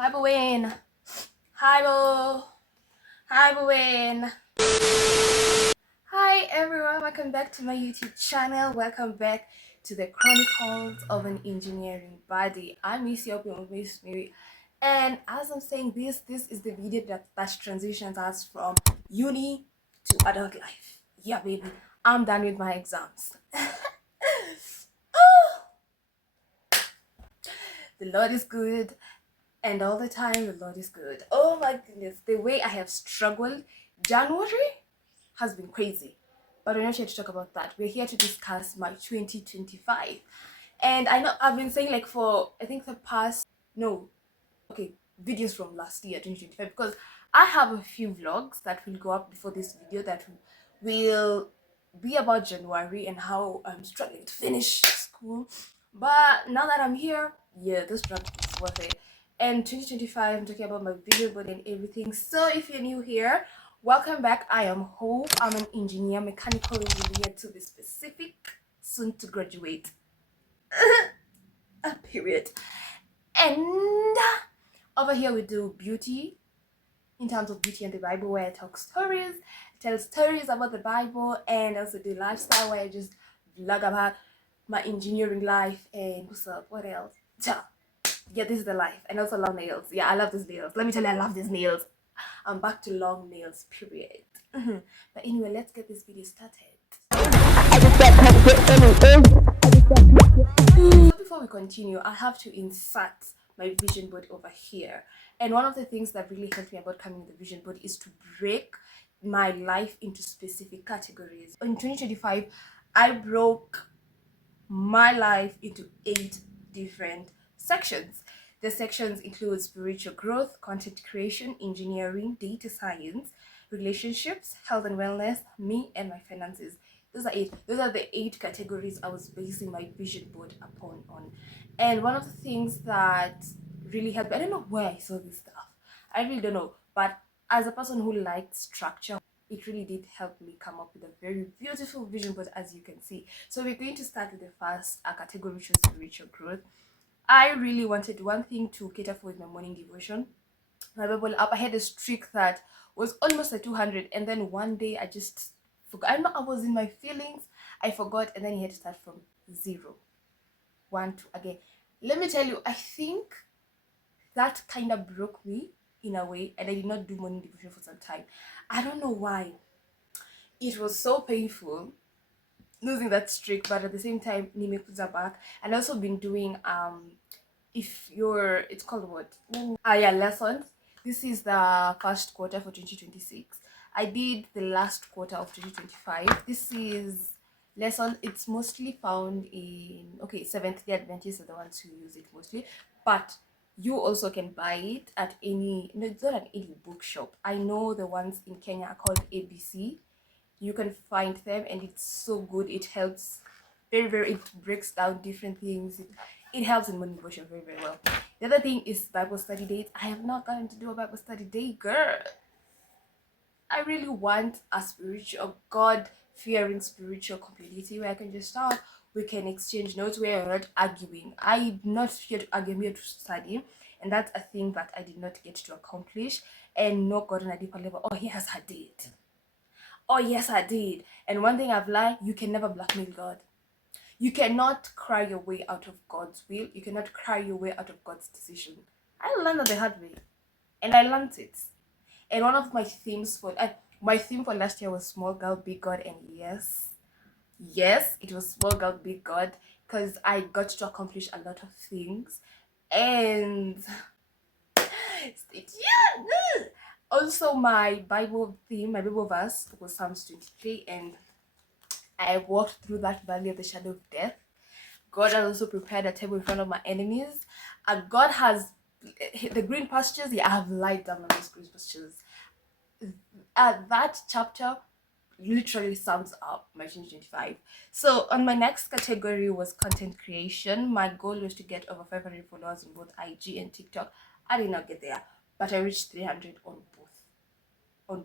Hi, Bowen. Hi, Bo. Hi, Bowen. Hi, everyone. Welcome back to my YouTube channel. Welcome back to the Chronicles of an Engineering Body. I'm Miss Yopi, Miss Mary. And as I'm saying this is the video that transitions us from uni to adult life. Yeah, baby. I'm done with my exams. The Lord is good. And all the time, the Lord is good. Oh my goodness, the way I have struggled. January has been crazy. But we're not here to talk about that. We're here to discuss my 2025. And I know I've been saying like for, I think the past, no, okay, videos from last year, 2025, because I have a few vlogs that will go up before this video that will be about January and how I'm struggling to finish school. But now that I'm here, yeah, this struggle is worth it. And 2025, I'm talking about my vision board and everything. So if you're new here, welcome back. I am Hope. I'm an engineer, mechanical engineer to be specific, soon to graduate. Period. And over here we do beauty, in terms of beauty and the Bible, where I talk stories, tell stories about the Bible, and also do lifestyle where I just vlog about my engineering life. And what's up? What else? Yeah, this is the life. And also long nails. Yeah, I love these nails. Let me tell you, I love these nails. I'm back to long nails, period. But anyway, let's get this video started. So before we continue, I have to insert my vision board over here. And one of the things that really helped me about coming with the vision board is to break my life into specific categories. In 2025, I broke my life into 8 different sections. The sections include spiritual growth, content creation, engineering, data science, relationships, health and wellness, me, and my finances. Those are 8. Those are the 8 categories I was basing my vision board upon. And one of the things that really helped, I don't know where I saw this stuff. I really don't know. But as a person who likes structure, it really did help me come up with a very beautiful vision board, as you can see. So we're going to start with the first category, which is spiritual growth. I really wanted one thing to cater for with my morning devotion. My Bible app, I had a streak that was almost at 200, and then one day I just forgot. I know I was in my feelings, I forgot, and then you had to start from 0, 1, 2 again. Let me tell you, I think that kind of broke me in a way, and I did not do morning devotion for some time. I don't know why. It was so painful losing that streak, but at the same time, nimekuja back. And also been doing if you're, it's called what? Yeah, lessons. This is the first quarter for 2026. I did the last quarter of 2025. This is lesson. It's mostly found in, okay, Seventh-day Adventists are the ones who use it mostly, but you also can buy it at any, no, it's not at any bookshop. I know the ones in Kenya are called ABC. You can find them, and it's so good. It helps very, it breaks down different things. It helps in morning devotion very well. The other thing is Bible study dates. I have not gotten to do a Bible study day, girl. I really want a spiritual, God-fearing spiritual community where I can just talk. We can exchange notes where we're not arguing. I'm not here to argue, I'm here to study. And that's a thing that I did not get to accomplish and know God on a deeper level. Oh, yes, I did. Oh, yes, I did. And one thing I've learned, you can never blackmail God. You cannot cry your way out of God's will. You cannot cry your way out of God's decision. I learned that the hard way. And I learned it. And one of my themes for my theme for last year was small girl, big God. And yes, it was small girl, big God, because I got to accomplish a lot of things. And stay tuned. Also, my Bible theme, my Bible verse was Psalms 23, and I walked through that valley of the shadow of death. God has also prepared a table in front of my enemies. God has the green pastures. Yeah, I have lied down on those green pastures. That chapter literally sums up my 2025. So on my next category was content creation. My goal was to get over 500 followers on both IG and TikTok. I did not get there, but I reached 300 on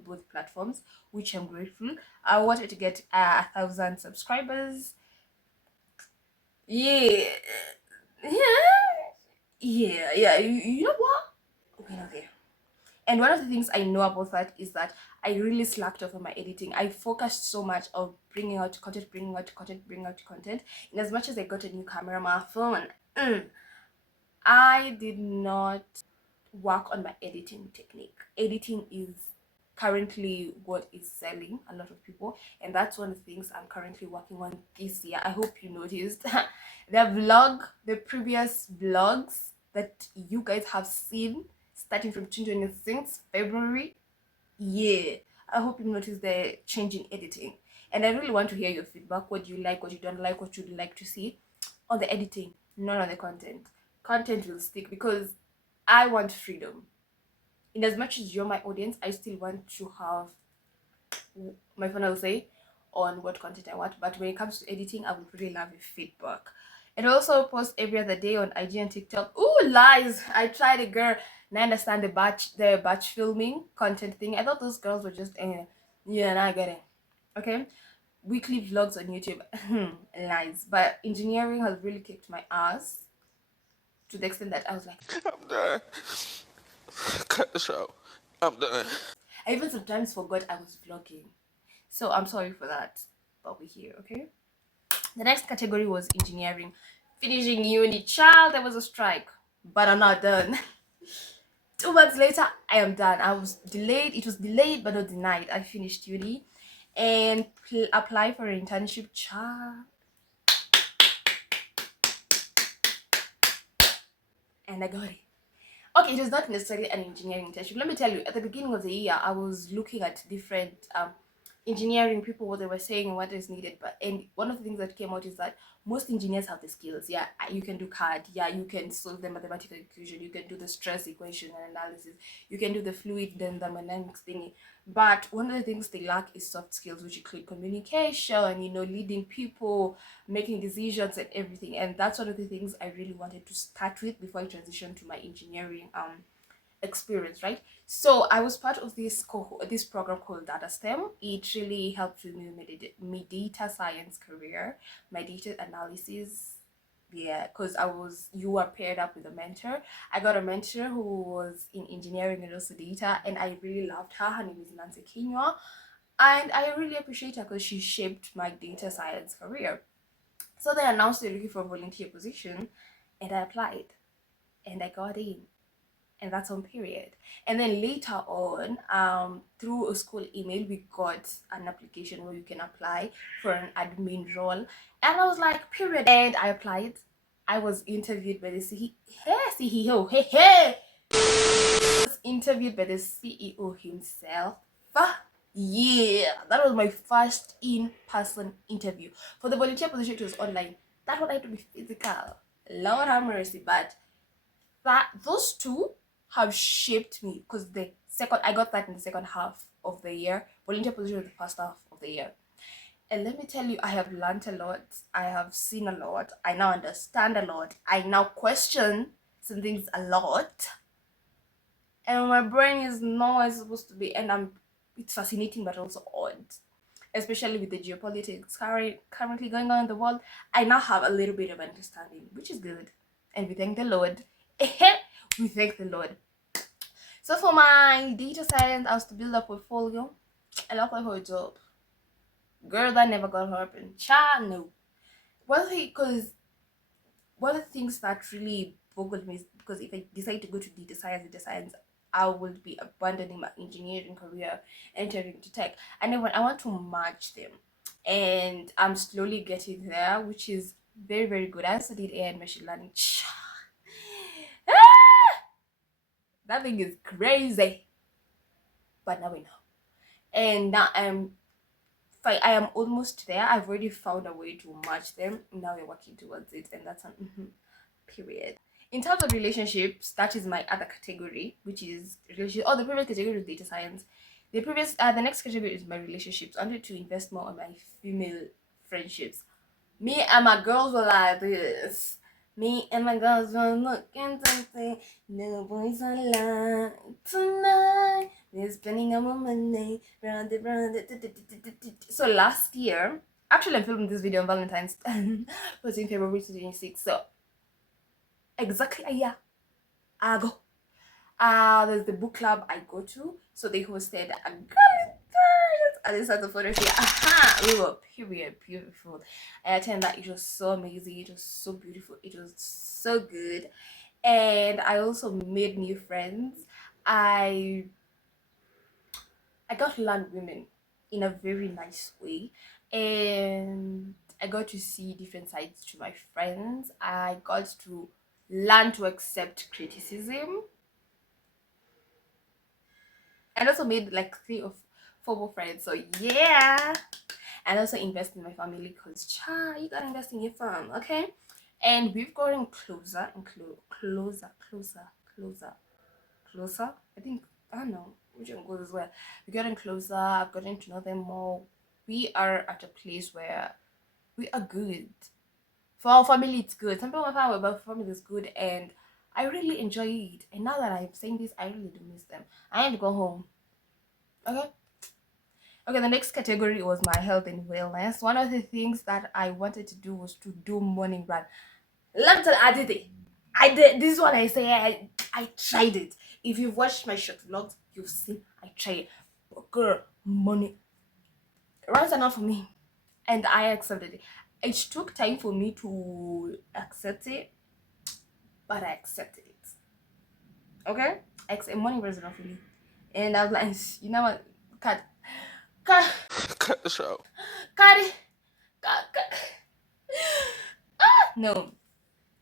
both platforms, which I'm grateful. I wanted to get 1,000 subscribers. Yeah. You know what? there. And one of the things I know about that is that I really slacked off on my editing. I focused so much on bringing out content, And as much as I got a new camera, my phone, I did not work on my editing technique. Editing is currently what is selling a lot of people, and that's one of the things I'm currently working on this year. I hope you noticed the previous vlogs that you guys have seen starting from 2026 February. Yeah, I hope you noticed the change in editing, and I really want to hear your feedback. What you like, what you don't like, what you'd like to see on the editing, not on the content. Content will stick because I want freedom. In as much as you're my audience, I still want to have my final say on what content I want. But when it comes to editing, I would really love your feedback. And also post every other day on IG and TikTok. Ooh, lies! I tried it, girl. And I understand the batch filming content thing. I thought those girls were just yeah, now I get it. Okay. Weekly vlogs on YouTube. Lies. But engineering has really kicked my ass to the extent that I was like, I'm done. Cut the show. I'm done. I even sometimes forgot I was vlogging. So I'm sorry for that. But we're here, okay? The next category was engineering. Finishing uni. Child, there was a strike. But I'm not done. 2 months later, I am done. I was delayed. It was delayed but not denied. I finished uni and apply for an internship. Child. And I got it. Okay, it was not necessarily an engineering internship. Let me tell you, at the beginning of the year, I was looking at different engineering people, what they were saying and what is needed. And one of the things that came out is that most engineers have the skills. Yeah, you can do CAD. Yeah, you can solve the mathematical equation. You can do the stress equation and analysis. You can do the fluid dynamics thingy. But one of the things they lack is soft skills, which include communication, leading people, making decisions and everything. And that's one of the things I really wanted to start with before I transitioned to my engineering experience, right? So I was part of this program called Data STEM. It really helped with my data science career, my data analysis. Yeah, because you were paired up with a mentor. I got a mentor who was in engineering and also data, and I really loved her. Her name is Nancy Kinwa, and I really appreciate her because she shaped my data science career. So they announced they're looking for a volunteer position, and I applied, and I got in, and that's on period. And then later on, through a school email, we got an application where you can apply for an admin role, and I was like, period. And I applied. I was interviewed by the CEO. Hey, was interviewed by the CEO himself. Yeah, that was my first in-person interview. For the volunteer position, it was online. That would like to be physical. Lord have mercy, but those two have shaped me because I got that in the second half of the year. Volunteer position was the first half of the year. And let me tell you, I have learned a lot. I have seen a lot. I now understand a lot. I now question some things a lot. And my brain is not where it's supposed to be. And it's fascinating but also odd. Especially with the geopolitics currently going on in the world. I now have a little bit of understanding, which is good. And we thank the Lord. We thank the Lord. So for my data science, I was to build a portfolio. I love my whole job. Girl, that never got happen. No. One of the things that really boggled me is because if I decide to go to data science, I will be abandoning my engineering career, entering to tech. And then when I want to merge them, and I'm slowly getting there, which is very, very good. I also did AI and machine learning. That thing is crazy. But now we know. And now I am almost there. I've already found a way to match them. Now we're working towards it, and that's an period. In terms of relationships, that is my other category, which is relationship. Oh, the previous category was data science. The next category is my relationships. I wanted to invest more on my female friendships. Me and my girls were like this. Me and my girls were looking something. No boys alive tonight. We're spending our money. So last year, actually I'm filming this video on Valentine's was in February 2026. So exactly a year ago, There's the book club I go to, so they hosted a girl and they started the photo shoot. Aha, we were period beautiful. I attended that. It was so amazing, it was so beautiful, it was so good. And I also made new friends. I got to learn women in a very nice way, and I got to see different sides to my friends. I got to learn to accept criticism, and also made like 3 or 4 more friends. So yeah, and also invest in my family because you gotta invest in your fam, okay? And we've gotten closer and closer. I think, I don't know which one goes as well. We're getting closer. I've gotten to know them more. We are at a place where we are good. For our family, it's good. Some people find about family is good, and I really enjoy it. And now that I'm saying this, I really do miss them. I need to go home. Okay. Okay, the next category was my health and wellness. One of the things that I wanted to do was to do morning run. Let me tell you, I did it. I did this one. I say I tried it. If you've watched my short vlogs, you've seen I tried it. But girl, money runs are not for me, and I accepted it. It took time for me to accept it, but I accepted it. Okay, money runs are not for me, and I was like, you know what, cut, Cut the show. cut it, cut. No,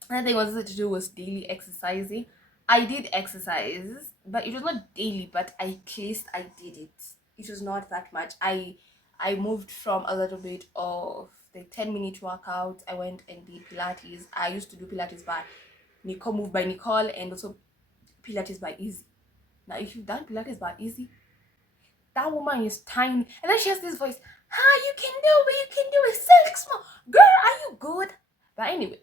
another thing I wanted to do was daily exercising. I did exercise, but it was not daily, but at least I did it. It was not that much. I moved from a little bit of the 10-minute workout. I went and did Pilates. I used to do Pilates by Nicole, Move by Nicole, and also Pilates by Easy. Now, if you've done Pilates by Easy, that woman is tiny, and then she has this voice. You can do it. You can do it. Six more, girl. Are you good? But anyway,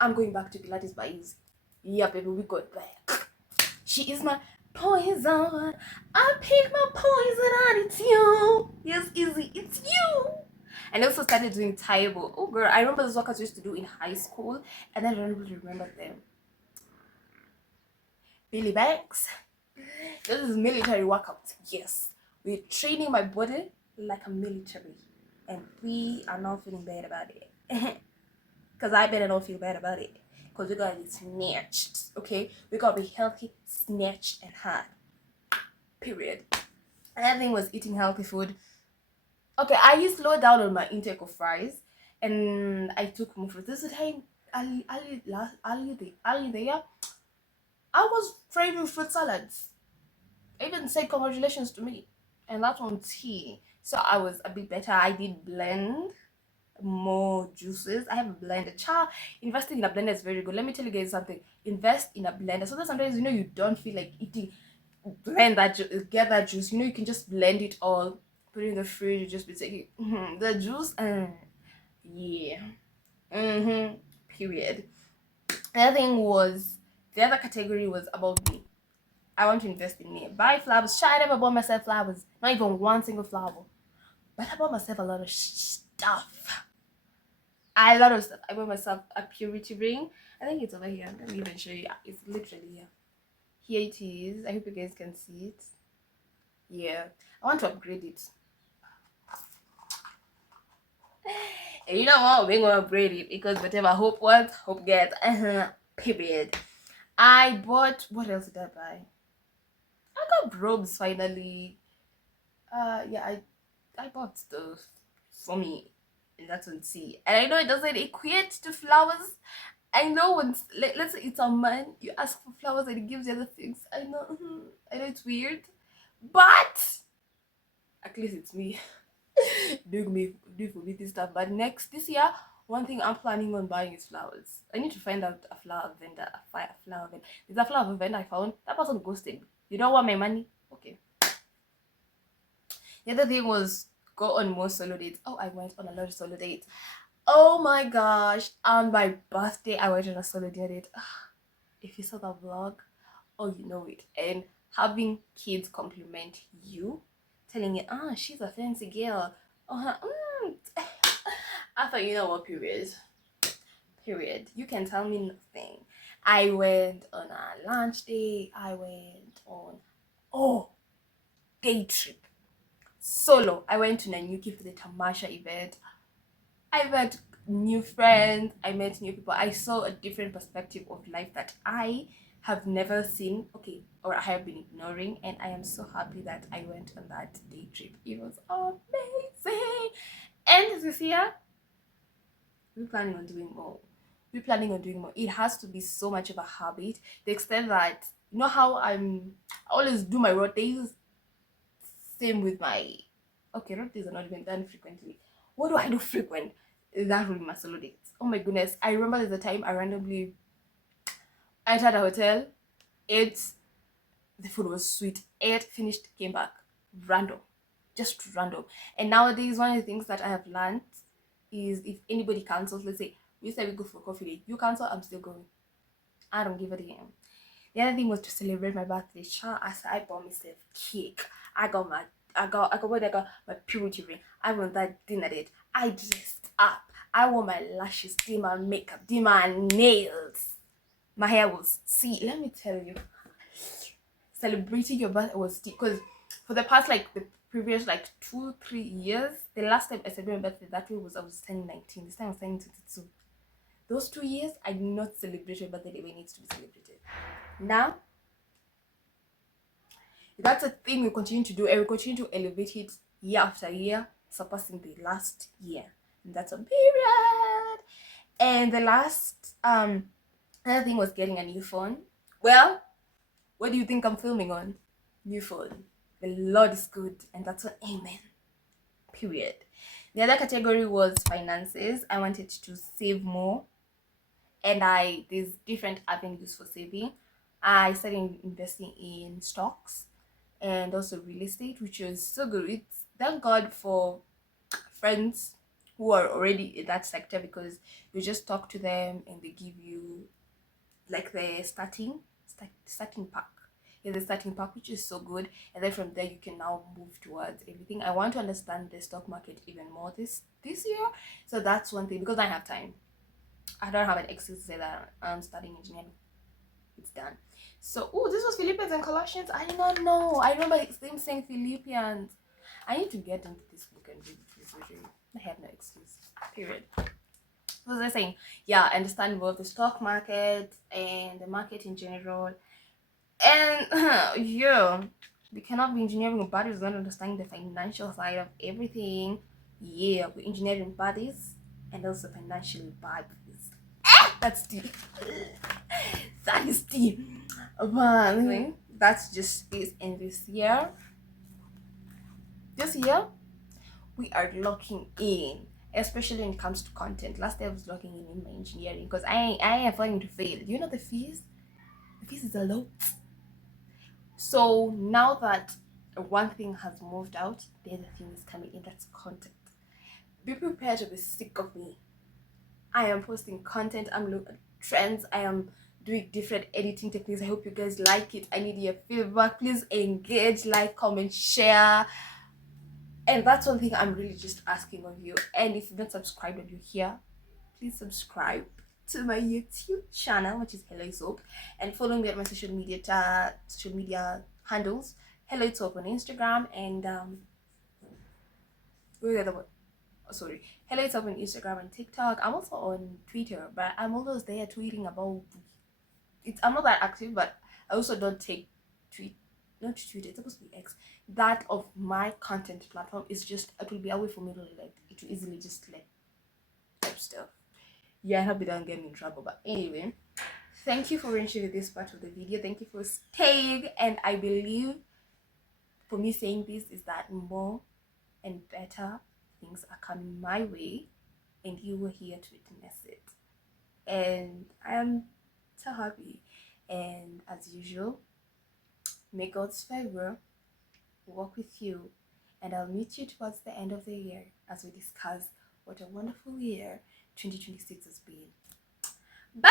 I'm going back to Pilates by Easy. Yeah, baby, we got back. She is my poison. I pick my poison and it's you. Yes, Easy, it's you. And I also started doing Taibo. Oh girl, I remember those workouts I used to do in high school, and I don't really remember them. Billy Banks. This is military workouts. Yes. We're training my body like a military. And we are not feeling bad about it. Because I better not feel bad about it. Because we gotta be snatched. Okay? We gotta be healthy, snatched, and hard. Period. Another thing was eating healthy food. Okay, I slowed down on my intake of fries, and I took more fruit. This is the time early there, I was craving fruit salads. I even said congratulations to me, and that one tea. So I was a bit better. I did blend more juices. I have a blender. Investing in a blender is very good. Let me tell you guys something. Invest in a blender. So that sometimes you don't feel like eating, blend that get that juice. You can just blend it all, put it in the fridge. You just be taking the juice. Yeah. Period. The other category was about me. I want to invest in me. Buy flowers. I never bought myself flowers. Not even one single flower. But I bought myself a lot of stuff. A lot of stuff. I bought myself a purity ring. I think it's over here. Let me even show you. It's literally here. Here it is. I hope you guys can see it. Yeah. I want to upgrade it. And you know what? We're gonna upgrade it because whatever hope wants, hope gets. Period. I bought, what else did I buy? I got robes finally. Yeah, I bought stuff for me, and that's on see. And I know it doesn't equate to flowers. I know when let's say it's a man, you ask for flowers and he gives you other things. I know, I know it's weird, but at least it's me doing for me this stuff. But this year, one thing I'm planning on buying is flowers. I need to find out a flower vendor. There's a flower vendor I found. That person ghosted me. You don't want my money? Okay. The other thing was go on more solo dates. Oh, I went on a lot of solo dates. Oh my gosh. On my birthday, I went on a solo date. If you saw the vlog, oh, you know it. And having kids compliment you, telling you, she's a fancy girl. I thought, you know what, period. You can tell me nothing. I went on a lunch day. I went on day trip solo. I went to Nanyuki for the Tamasha event. I met new friends. I met new people. I saw a different perspective of life that I have never seen, okay, or I have been ignoring, and I am so happy that I went on that day trip. It was amazing. And this year, we're planning on doing more. We're planning on doing more. It has to be so much of a habit. The extent that, you know how I always do my road days. Same with my, okay, road days are not even done frequently. What do I do frequent? That really my solo dates. Oh my goodness. I remember there's a time I randomly entered a hotel, ate, the food was sweet, ate, finished, came back. Random. Just random. And nowadays, one of the things that I have learned is if anybody cancels, let's say we say we go for coffee date, you cancel, I'm still going. I don't give a damn. The other thing was to celebrate my birthday. I bought myself cake. I got my purity ring. I went that dinner date. I dressed up. I wore my lashes, did my makeup, did my nails. My hair was, see, let me tell you, celebrating your birthday was deep, because for the past the previous 2-3 years, the last time I celebrated my birthday that way was I was turning 19. This time I was turning 22. Those 2 years I did not celebrate my birthday the way it needs to be celebrated. Now that's a thing we continue to do, and we continue to elevate it year after year, surpassing the last year. And that's a period. And the last another thing was getting a new phone. Well, what do you think I'm filming on? New phone. The Lord is good, and that's an amen. Period. The other category was finances. I wanted to save more, and there's different avenues for saving. I started investing in stocks and also real estate, which was so good. Thank God for friends who are already in that sector, because you just talk to them and they give you the starting pack. Yeah, the starting pack, which is so good, and then from there you can now move towards everything. I want to understand the stock market even more this year, so that's one thing, because I have time. I don't have an excuse to say that I'm studying engineering. It's done. So, this was Philippians and Colossians. I did not know. I remember them saying Philippians. I need to get into this book and read it. I have no excuse. Period. What was I saying? Yeah, understand both the stock market and the market in general. And yeah, we cannot be engineering bodies without understanding the financial side of everything. Yeah, we're engineering bodies and also financial bodies. That's deep. That is deep. But anyway, that's just it. In this year, we are locking in, especially when it comes to content. Last year I was locking in my engineering, because I am planning to fail. You know the fees? The fees is a lot. So now that one thing has moved out, the other thing is coming in. That's content. Be prepared to be sick of me. I am posting content. I'm looking at trends. I am doing different editing techniques. I hope you guys like it. I need your feedback. Please engage, like, comment, share. And that's one thing I'm really just asking of you. And if you're not subscribed and you're here, please subscribe to my YouTube channel, which is Hello Soap, and follow me at my social media handles. Hello Soap on Instagram, and where the other one? Oh, sorry, Hello Soap on Instagram and TikTok. I'm also on Twitter, but I'm always there tweeting about it. I'm not that active, but I also don't take not Twitter, it's supposed to be X. That of my content platform is just, it will be a way for me to it will easily just type stuff. Yeah, I hope it don't get me in trouble. But anyway, thank you for watching this part of the video. Thank you for staying, and I believe for me saying this is that more and better things are coming my way, and you were here to witness it. And I am so happy. And as usual, may God's favor walk with you, and I'll meet you towards the end of the year as we discuss what a wonderful year 2026 has been. Bye!